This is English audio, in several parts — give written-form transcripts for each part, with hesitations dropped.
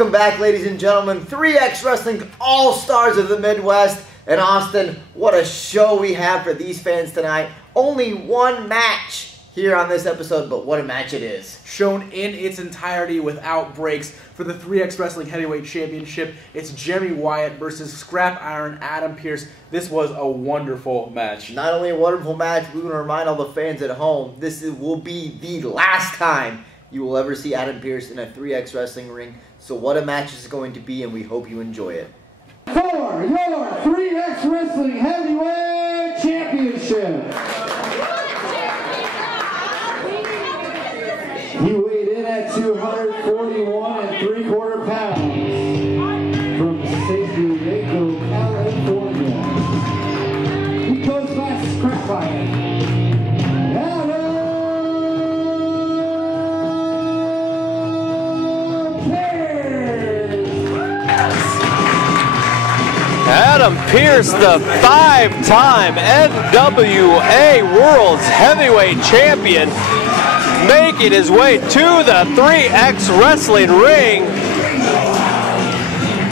Welcome back, ladies and gentlemen. 3X Wrestling All-Stars of the Midwest. And Austin, what a show we have for these fans tonight. Only one match here on this episode, but what a match it is. Shown in its entirety without breaks for the 3X Wrestling Heavyweight Championship. It's Jeremy Wyatt versus Scrap Iron Adam Pearce. This was a wonderful match. Not only a wonderful match, we want to remind all the fans at home, will be the last time you will ever see Adam Pearce in a 3X Wrestling ring. So what a match this is going to be, and we hope you enjoy it. For your 3X Wrestling Heavyweight Championship. He weighed in at 241 3/4 pounds from San Diego, California. He goes by Scrap Iron. Adam Pearce, the 5-time NWA World's Heavyweight Champion, making his way to the 3X Wrestling ring.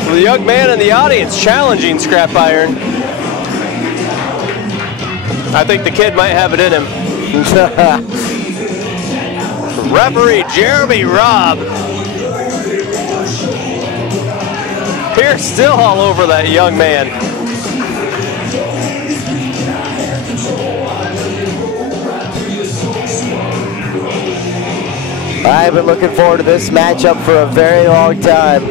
The young man in the audience challenging Scrap Iron. I think the kid might have it in him. Referee Jeremy Robb. Pearce still all over that young man. I've been looking forward to this matchup for a very long time.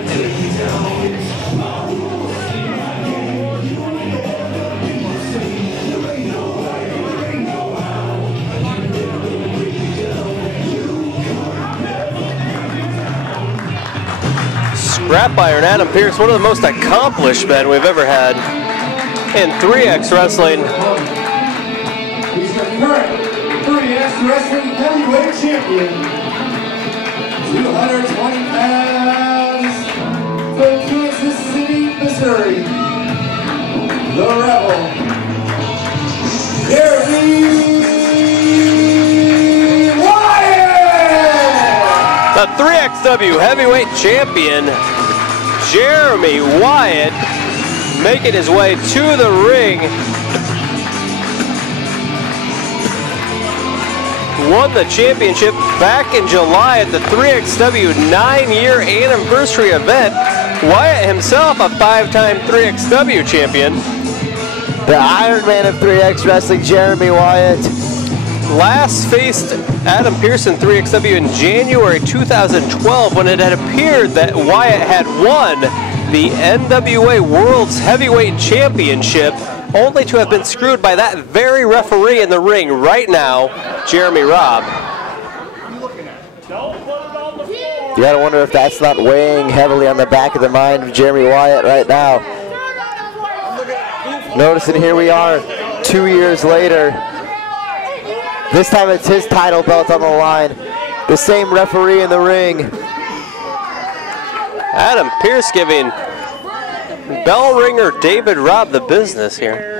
Scrap Iron Adam Pearce, one of the most accomplished men we've ever had in 3X Wrestling. He's the current 3X Wrestling Heavyweight Champion. 220 pounds from Kansas City, Missouri. The Rebel, Jeremy Wyatt! The 3XW Heavyweight Champion, Jeremy Wyatt, making his way to the ring. Won the championship back in July at the 3XW 9-year anniversary event. Wyatt himself a 5-time 3XW champion. The Iron Man of 3X Wrestling, Jeremy Wyatt. Last faced Adam Pearce in 3XW in January 2012 when it had appeared that Wyatt had won the NWA World's Heavyweight Championship, only to have been screwed by that very referee in the ring right now, Jeremy Robb. You gotta wonder if that's not weighing heavily on the back of the mind of Jeremy Wyatt right now. Noticing here we are 2 years later. This time it's his title belt on the line. The same referee in the ring. Adam Pearce giving bell ringer David Robb the business here.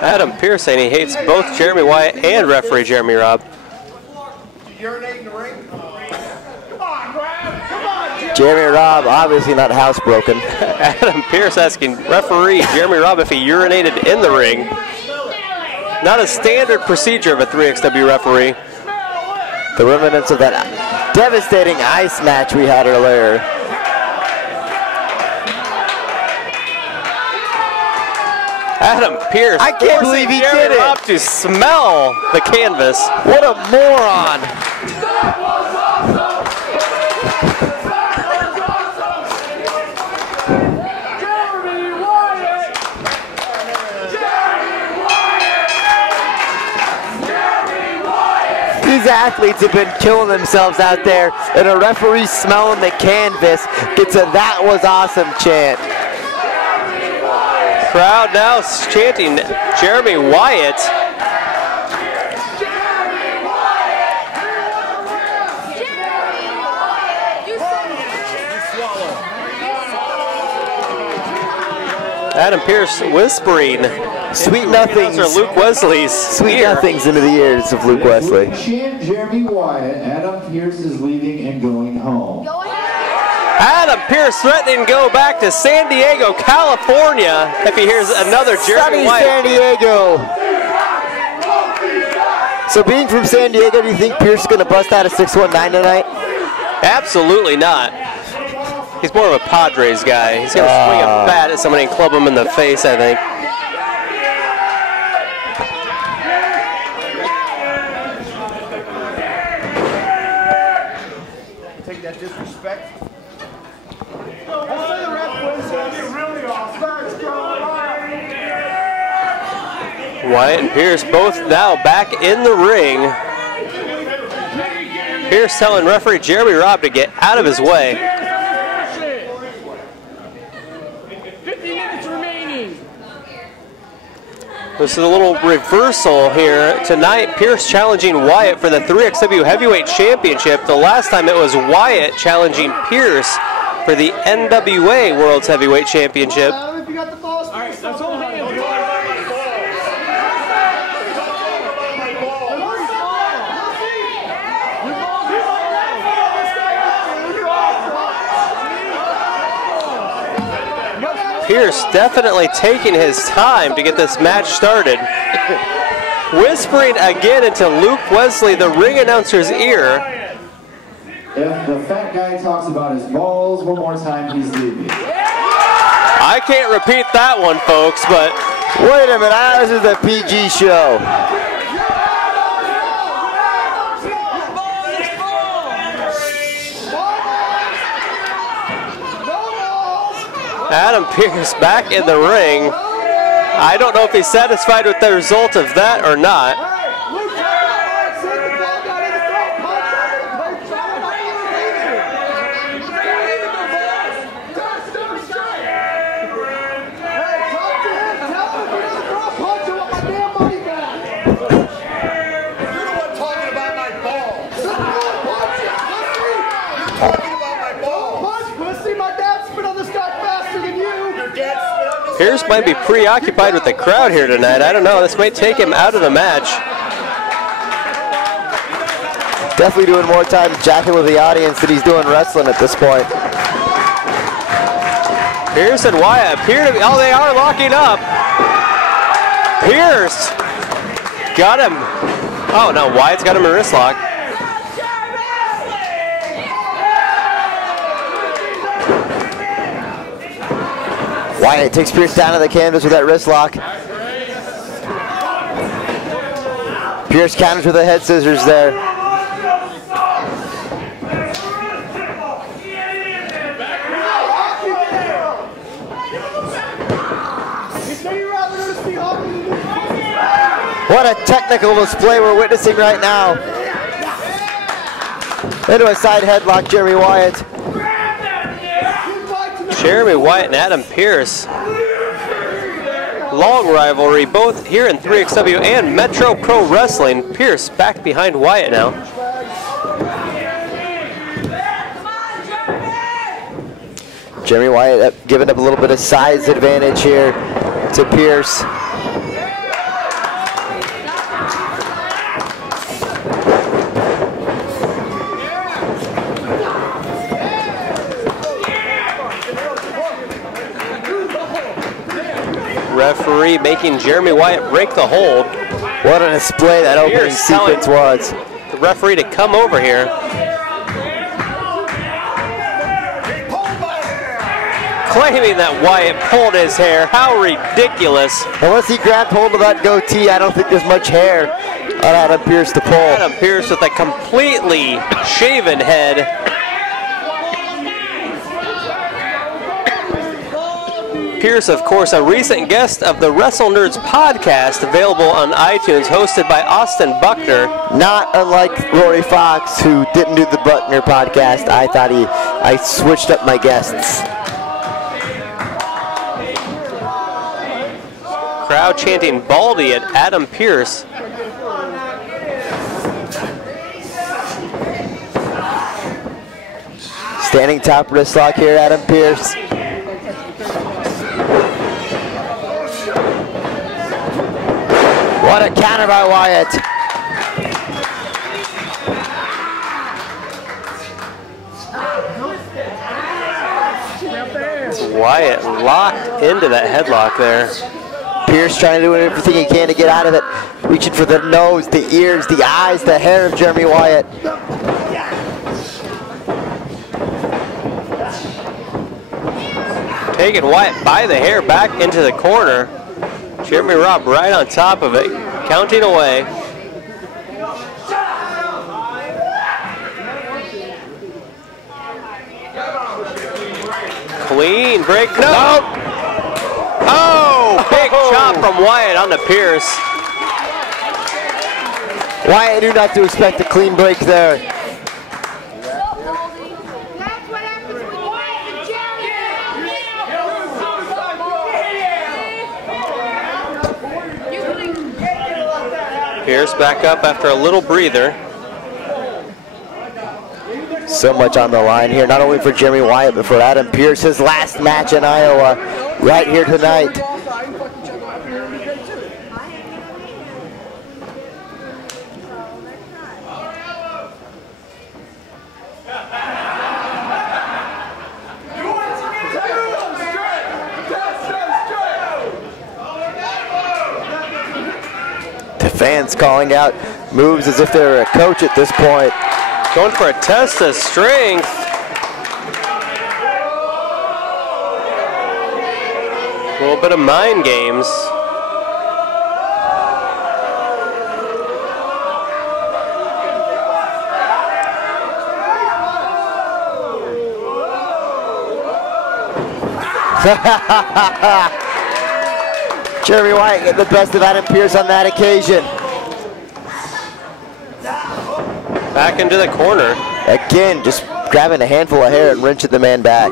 Adam Pearce saying he hates both Jeremy Wyatt and referee Jeremy Robb. Jeremy Robb obviously not housebroken. Adam Pearce asking referee Jeremy Robb if he urinated in the ring. Not a standard procedure of a 3XW referee. The remnants of that devastating ice match we had earlier. Adam Pearce, I can't believe he did it. Robb to smell the canvas. What a moron! These athletes have been killing themselves out there, and a referee smelling the canvas gets a "that was awesome" chant. Crowd now chanting Jeremy Wyatt. Adam Pearce whispering sweet nothings. Luke Wesley's sweet ear. nothings into the ears of Luke Wesley. Champ Jeremy Wyatt, Adam Pearce is leaving and going home. Adam Pearce threatening to go back to San Diego, California if he hears another Jeremy Sunny Wyatt. San Diego. So being from San Diego, do you think Pearce is going to bust out a 619 tonight? Absolutely not. He's more of a Padres guy. He's going to swing a bat at somebody and club him in the face, I think. Take that disrespect. Wyatt and Pearce both now back in the ring. Pearce telling referee Jeremy Robb to get out of his way. 50 minutes remaining. This is a little reversal here. Tonight, Pearce challenging Wyatt for the 3XW Heavyweight Championship. The last time it was Wyatt challenging Pearce for the NWA World's Heavyweight Championship. All right, let's hold hands. Pearce definitely taking his time to get this match started. Whispering again into Luke Wesley, the ring announcer's ear. If the fat guy talks about his balls one more time, he's leaving. I can't repeat that one, folks, but Wait a minute, this is a PG show. Adam Pearce back in the ring. I don't know if he's satisfied with the result of that or not. Pearce might be preoccupied with the crowd here tonight. I don't know. This might take him out of the match. Definitely doing more time jacking with the audience than he's doing wrestling at this point. Pearce and Wyatt appear to be, oh, they are locking up. Pearce got him. Oh, no, Wyatt's got him in wrist lock. Wyatt takes Pearce down to the canvas with that wrist lock. Pearce counters with the head scissors there. What a technical display we're witnessing right now. Into a side headlock, Jeremy Wyatt. Jeremy Wyatt and Adam Pearce. Long rivalry, both here in 3XW and Metro Pro Wrestling. Pearce back behind Wyatt now. Jeremy Wyatt giving up a little bit of size advantage here to Pearce. Referee making Jeremy Wyatt break the hold. What a display that opening sequence was. The referee to come over here. Claiming that Wyatt pulled his hair. How ridiculous. Unless he grabbed hold of that goatee, I don't think there's much hair on Adam Pearce to pull. Adam Pearce with a completely shaven head. Pearce, of course, a recent guest of the Wrestle Nerds podcast, available on iTunes, hosted by Austin Buckner. Not unlike Rory Fox, who didn't do the Buckner podcast. I switched up my guests. Crowd chanting Baldy at Adam Pearce. Standing top wrist lock here, Adam Pearce. What a counter by Wyatt. Wyatt locked into that headlock there. Pearce trying to do everything he can to get out of it. Reaching for the nose, the ears, the eyes, the hair of Jeremy Wyatt. Taking Wyatt by the hair back into the corner. Jeremy Robb right on top of it, counting away. Clean break. No! Oh! Big chop from Wyatt onto Pearce. Wyatt knew not to expect a clean break there. Pearce back up after a little breather. So much on the line here, not only for Jeremy Wyatt, but for Adam Pearce, his last match in Iowa, right here tonight. The fans calling out moves as if they were a coach at this point. Going for a test of strength. A little bit of mind games. Jeremy Wyatt getting the best of Adam Pearce on that occasion. Back into the corner. Again, just grabbing a handful of hair and wrenching the man back.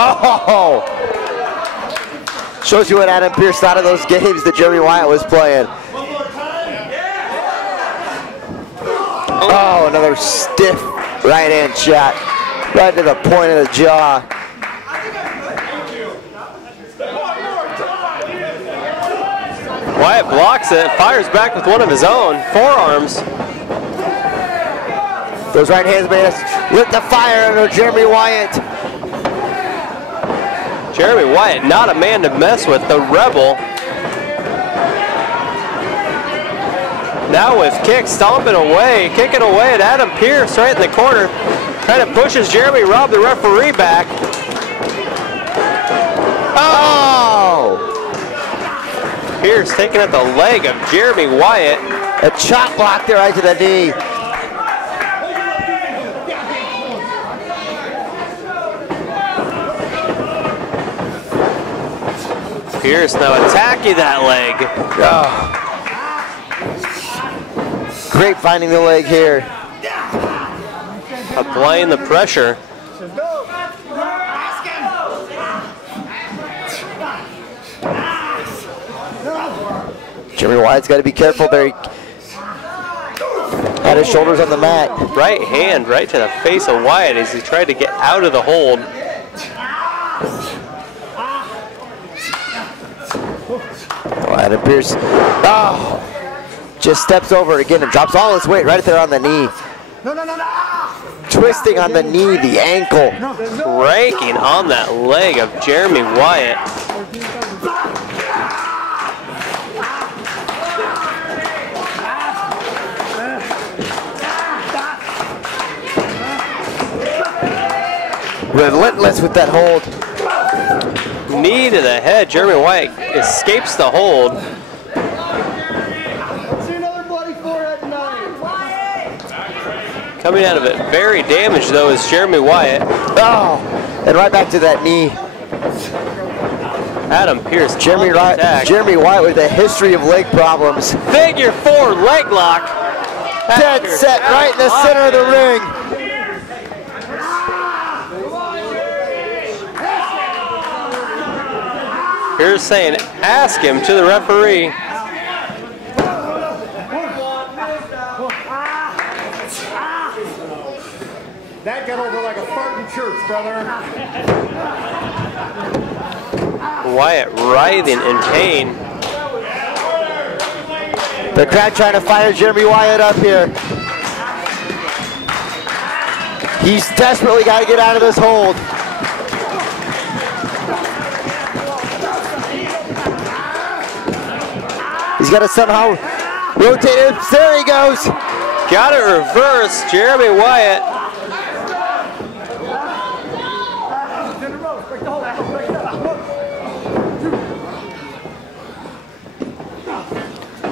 Oh! Shows you what Adam Pearce thought of those games that Jeremy Wyatt was playing. Oh, another stiff right hand shot. Right to the point of the jaw. Wyatt blocks it, fires back with one of his own forearms. Those right hands made us lit the fire under Jeremy Wyatt. Jeremy Wyatt, not a man to mess with, the rebel. Now with kicks, stomping away, kicking away at Adam Pearce right in the corner. Kind of pushes Jeremy Robb, the referee, back. Oh! Pearce taking at the leg of Jeremy Wyatt. A chop block there right to the knee. Pearce now attacking that leg. Oh. Great finding the leg here. Applying the pressure. Jeremy Wyatt's got to be careful there. He had his shoulders on the mat. Right hand right to the face of Wyatt as he tried to get out of the hold. Adam Pearce, oh, just steps over it again and drops all his weight right there on the knee. Twisting on the knee, the ankle. Breaking on that leg of Jeremy Wyatt. Relentless with that hold. Knee to the head. Jeremy Wyatt escapes the hold. Coming out of it very damaged though is Jeremy Wyatt. Oh, and right back to that knee. Adam Pearce. Jeremy Wyatt with a history of leg problems. Figure 4 leg lock. Dead set right in the center of the ring. Pearce saying, ask him to the referee. That got over like a fart in church, brother. Wyatt writhing in pain. The crowd trying to fire Jeremy Wyatt up here. He's desperately got to get out of this hold. He's got to somehow rotate it. There he goes. Got it reversed, Jeremy Wyatt.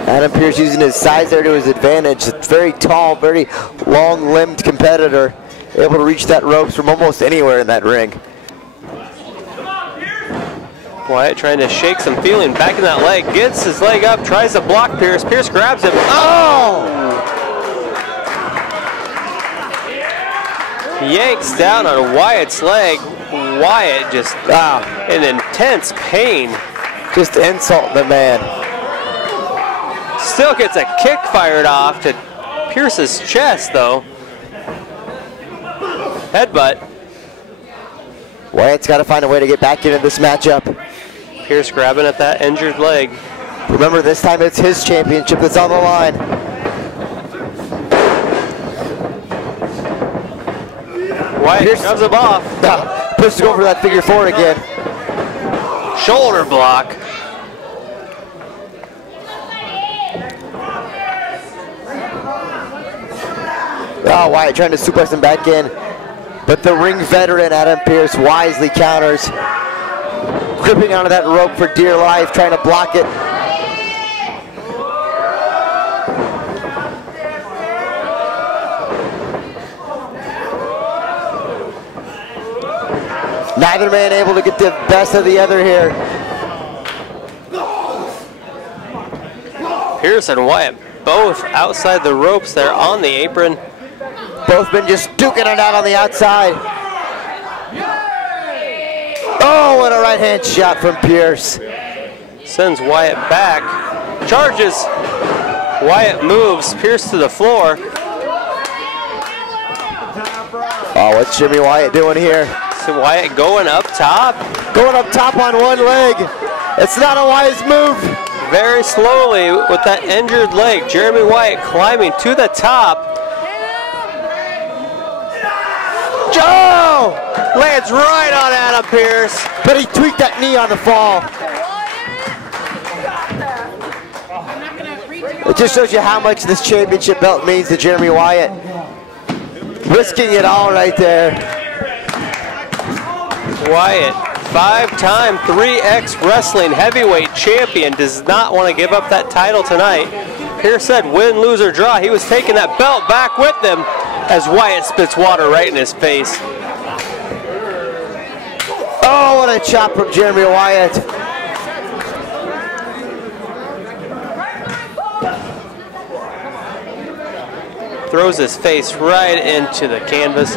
Adam Pearce using his size there to his advantage. Very tall, very long-limbed competitor, able to reach that ropes from almost anywhere in that ring. Wyatt trying to shake some feeling back in that leg, gets his leg up, tries to block Pearce. Pearce grabs him. Oh! Yanks down on Wyatt's leg. Wyatt just in intense pain. Just insult the man. Still gets a kick fired off to Pearce's chest, though. Headbutt. Wyatt's got to find a way to get back into this matchup. Pearce grabbing at that injured leg. Remember, this time it's his championship that's on the line. Wyatt shoves him off. Pearce to go for that figure four again. Shoulder block. Oh, Wyatt trying to suplex him back in. But the ring veteran, Adam Pearce, wisely counters. Gripping onto that rope for dear life, trying to block it. Neither man able to get the best of the other here. Pearce and Wyatt both outside the ropes there on the apron. Both been just duking it out on the outside. Oh, what a right hand shot from Pearce. Sends Wyatt back. Charges. Wyatt moves Pearce to the floor. Oh, what's Jimmy Wyatt doing here? So Wyatt going up top. Going up top on one leg. It's not a wise move. Very slowly with that injured leg. Jeremy Wyatt climbing to the top. Oh! Lands right on Adam Pearce. But he tweaked that knee on the fall. It just shows you how much this championship belt means to Jeremy Wyatt. Risking it all right there. Wyatt, five-time 3X Wrestling heavyweight champion, does not want to give up that title tonight. Pearce said win, lose, or draw. He was taking that belt back with him as Wyatt spits water right in his face. Oh, what a chop from Jeremy Wyatt. Throws his face right into the canvas.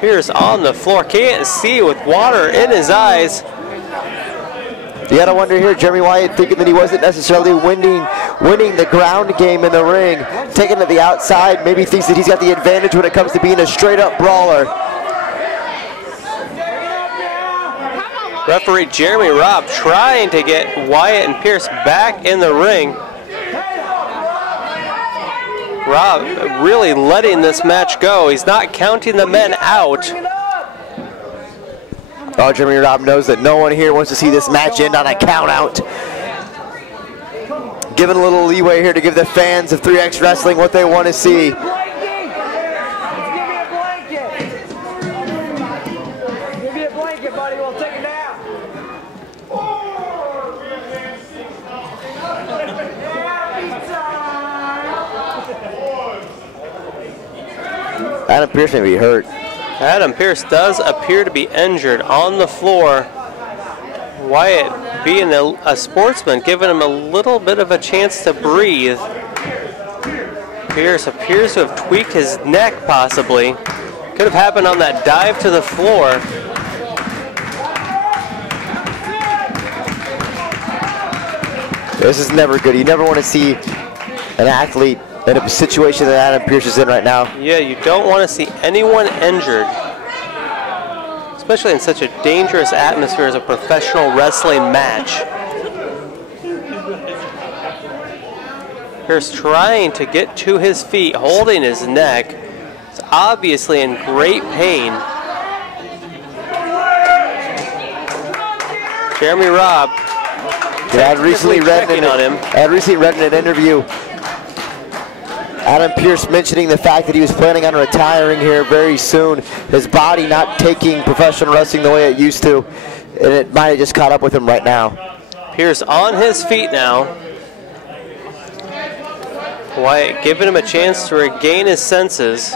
Pearce on the floor, can't see with water in his eyes. You gotta wonder here, Jeremy Wyatt thinking that he wasn't necessarily winning the ground game in the ring, taking it to the outside, maybe thinks that he's got the advantage when it comes to being a straight-up brawler. Referee Jeremy Robb trying to get Wyatt and Pearce back in the ring. Robb really letting this match go. He's not counting the men out. Oh, Jeremy Robb knows that no one here wants to see this match end on a count out. Giving a little leeway here to give the fans of 3X Wrestling what they want to see. Adam Pearce may be hurt. Adam Pearce does appear to be injured on the floor. Wyatt, being a sportsman, giving him a little bit of a chance to breathe. Pearce appears to have tweaked his neck, possibly. Could have happened on that dive to the floor. This is never good. You never want to see an athlete in a situation that Adam Pearce is in right now. Yeah, you don't want to see anyone injured, especially in such a dangerous atmosphere as a professional wrestling match. Pearce trying to get to his feet, holding his neck. He's obviously in great pain. Jeremy Robb. I had recently read in an interview Adam Pearce mentioning the fact that he was planning on retiring here very soon. His body not taking professional wrestling the way it used to, and it might have just caught up with him right now. Pearce on his feet now. Wyatt giving him a chance to regain his senses.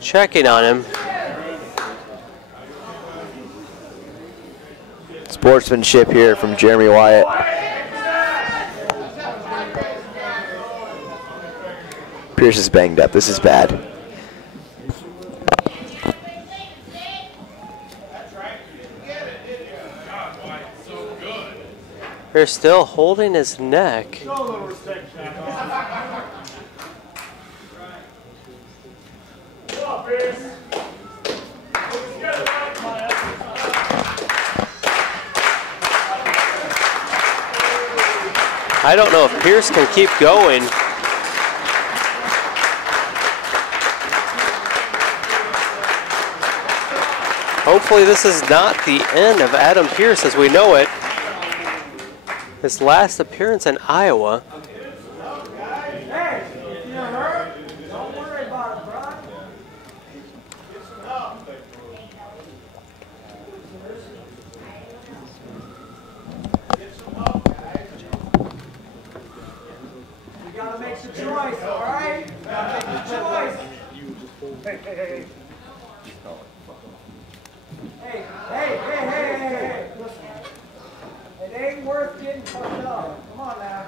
Checking on him. Sportsmanship here from Jeremy Wyatt. Pearce is banged up. This is bad. Pearce still holding his neck. I don't know if Pearce can keep going. Hopefully this is not the end of Adam Pearce as we know it. His last appearance in Iowa. Hey, you hurt? Don't worry about it, bro. You gotta make the choice, all right? You gotta make the choice. Hey. Hey. Listen. It ain't worth getting fucked up. Come on now.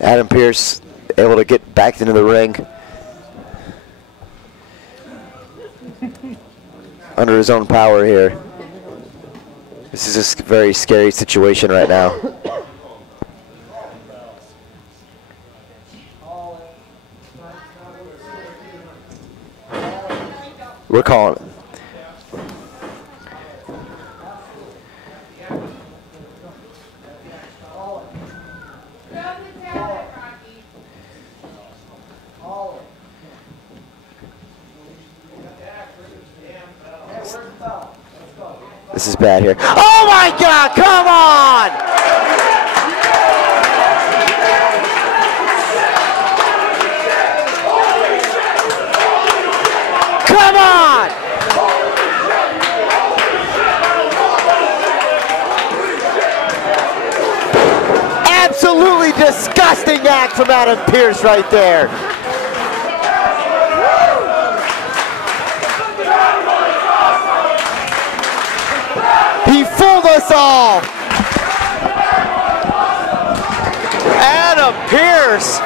Adam Pearce able to get back into the ring under his own power here. This is a very scary situation right now. We're calling it. This is bad here. Oh my God, come on! Come on! Absolutely disgusting act from Adam Pearce right there. He fooled us all. Adam Pearce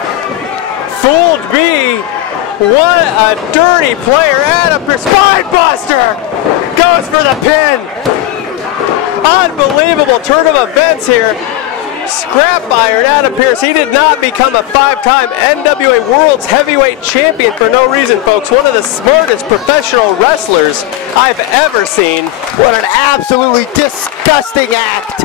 fooled me. What a dirty player. Adam Pearce, spine buster, goes for the pin. Unbelievable turn of events here. Scrap iron Adam Pearce. He did not become a 5-time NWA World's Heavyweight Champion for no reason, folks. One of the smartest professional wrestlers I've ever seen. What an absolutely disgusting act.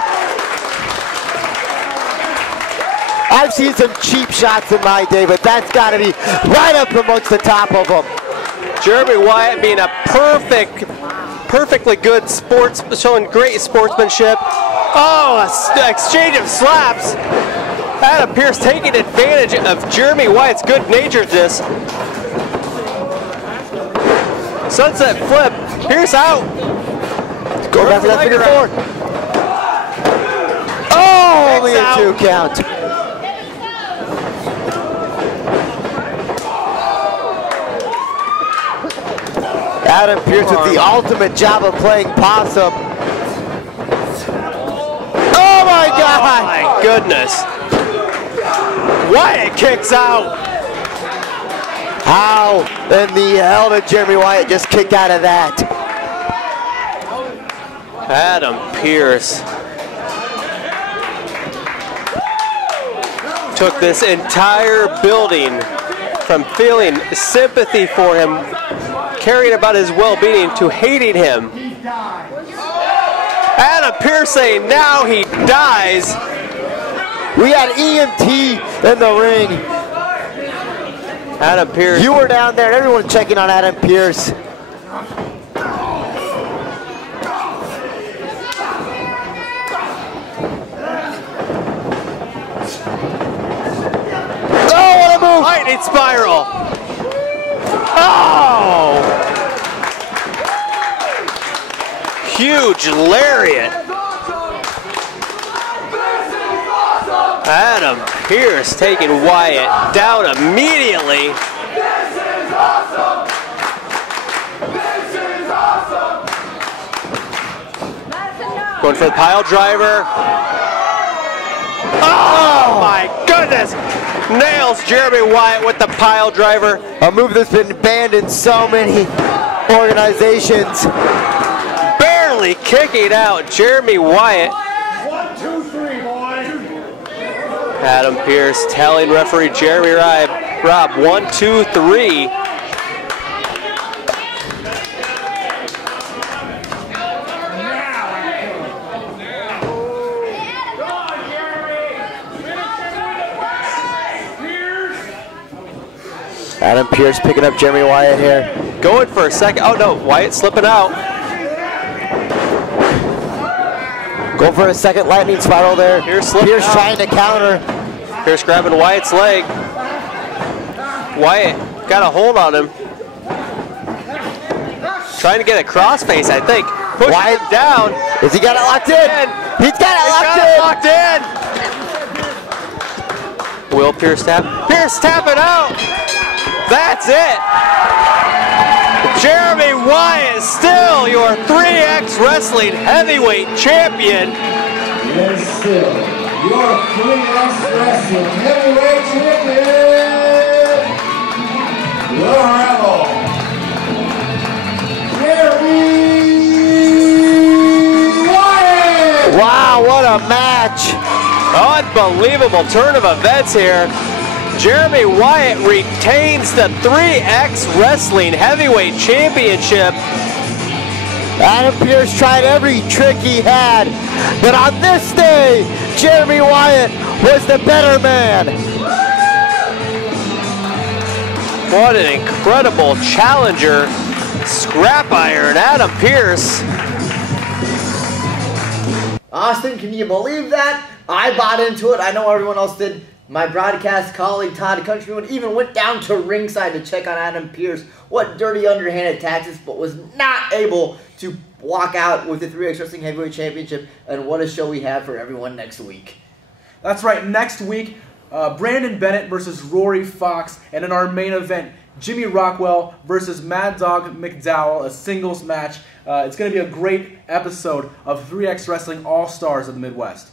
I've seen some cheap shots in my day, but that's got to be right up amongst the top of them. Jeremy Wyatt being a perfectly good showing great sportsmanship. Oh, exchange of slaps. Adam Pearce taking advantage of Jeremy Wyatt's good-naturedness. Sunset flip. Pearce out. Go back to that figure four. Oh, only a 2 count. Adam Pearce with the ultimate job of playing possum. Oh my God! Oh my goodness. Wyatt kicks out. How in the hell did Jeremy Wyatt just kick out of that? Adam Pearce took this entire building from feeling sympathy for him caring about his well-being to hating him. Adam Pearce saying now he dies. We had EMT in the ring. Adam Pearce. You were down there. Everyone checking on Adam Pearce. Oh, what a move! Lightning spiral. Oh! Huge lariat. Adam Pearce taking Wyatt down immediately. This is awesome! This is awesome! Going for the pile driver. Oh my goodness! Nails Jeremy Wyatt with the pile driver. A move that's been banned in so many organizations. Barely kicking out Jeremy Wyatt. 1, 2, 3, boys! Adam Pearce telling referee Jeremy Robb 1, 2, 3. Adam Pearce picking up Jeremy Wyatt here. Going for a second. Oh no, Wyatt slipping out. Going for a second lightning spiral there. Pearce trying to counter. Pearce grabbing Wyatt's leg. Wyatt got a hold on him. Trying to get a crossface, I think. Pushing Wyatt him down. Has he got it locked in? He's got it locked in. Will Pearce tap? Pearce tapping out. That's it. Jeremy Wyatt still your 3X Wrestling Heavyweight Champion. Is still your 3X Wrestling Heavyweight Champion, your rebel, Jeremy Wyatt! Wow, what a match! Unbelievable turn of events here. Jeremy Wyatt retains the 3X Wrestling Heavyweight Championship. Adam Pearce tried every trick he had, but on this day, Jeremy Wyatt was the better man. What an incredible challenger. Scrap iron, Adam Pearce. Austin, can you believe that? I bought into it. I know everyone else did. My broadcast colleague, Todd, Countryman, even went down to ringside to check on Adam Pearce. What dirty underhanded tactics, but was not able to walk out with the 3X Wrestling Heavyweight Championship. And what a show we have for everyone next week. That's right, next week, Brandon Bennett versus Rory Fox, and in our main event, Jimmy Rockwell versus Mad Dog McDowell, a singles match. It's going to be a great episode of 3X Wrestling All-Stars of the Midwest.